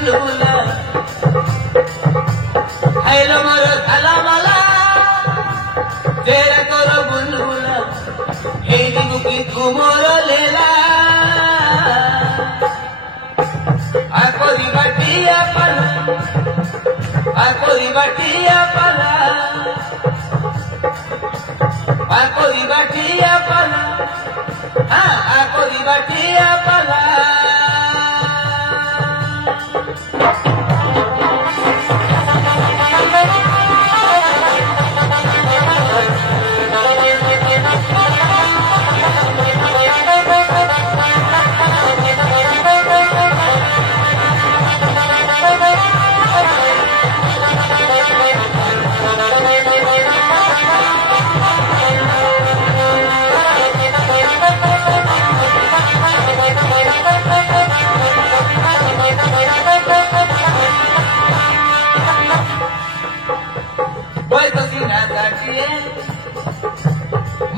बुलबुला हेलो मोरो थाला माला तेरा करो बुलबुला हे दिगु की तू मोरो लेला आकोरी बाटिया पला आकोरी बाटिया पला आकोरी बाटिया पला हाँ आकोरी बाटिया पला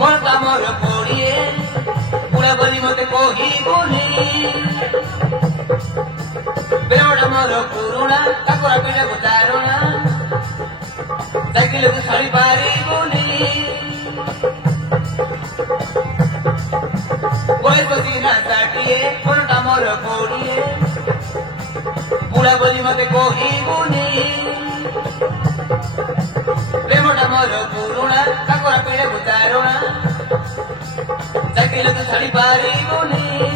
मरता मोर कोड़िए पूरा बली मते कोही गुनी बेवड़ा मोर पुरुणा ताकोरा पीड़ा गुतारुणा साइकिल को साड़ी पारी गुनी कोई तो सीना साटिए मरता मोर कोड़िए पूरा बली मते कोही गुनी बेवड़ा मोर पुरुणा ताकोरा पीड़ा गुतारुणा साइकिल को साड़ी पारी गुनी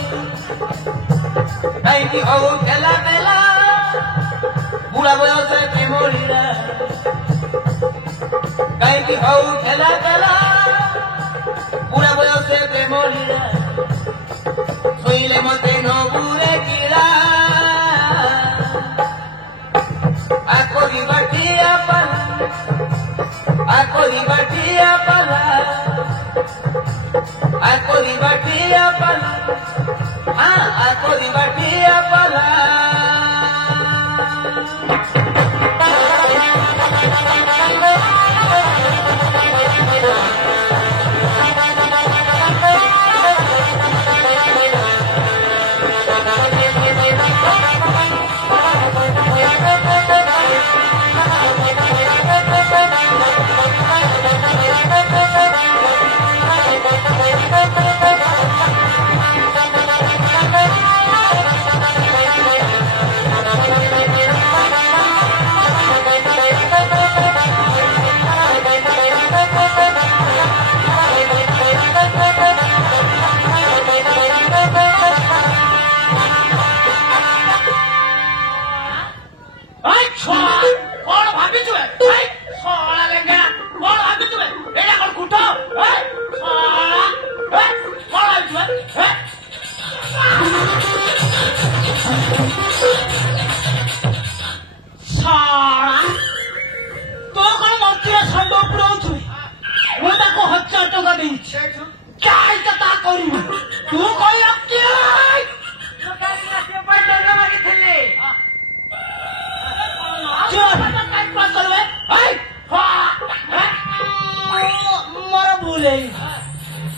काईकी हो खेला मेला बुढ़ा बयस के मोरिया काईकी हो खेला मेला बुढ़ा बयस के मोरिया सोइले मते न बुरे कीड़ा आकोरी बाटिया पला आकोरी बाटिया पला आकोरी बाटिया पला हाँ आकोरी बाटिया पला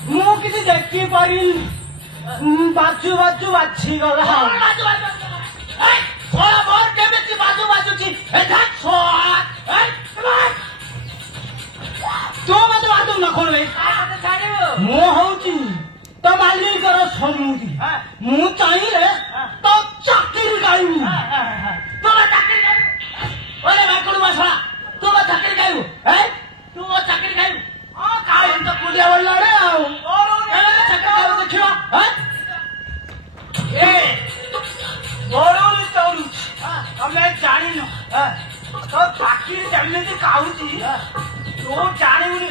ମୁଁ କିଛି ଦେଖି ପାରିଲି ବାଜୁ ବାଜୁ ବାଛି ଗଲା କେମିତି ବାଜୁ ବାଜୁଛି ତୁ ମତେ ବାଜୁ ନ କଣ ମୁଁ ହଉଛି ତ ମାଲିକର ସମୁଦି ମୁଁ ଚାହିଁଲେ ତ ଚାକିରି ଗାଇବି ତୁ ଚାକିରି ଗାଇବୁ ମାସଳା ତୁ ଚାକିରି ଗାଇବୁ ତୁ ଚାକିରି ଗାଇବୁ କାହିଁ ତ କୁଡ଼ିଆ ବଳିଲାରେ ଆଉ ଦେଖିବା ତମେ ଜାଣିନ ତ ଚାକିରି ଯେମିତି କାହୁଛି ତୁ ଜାଣିବୁନି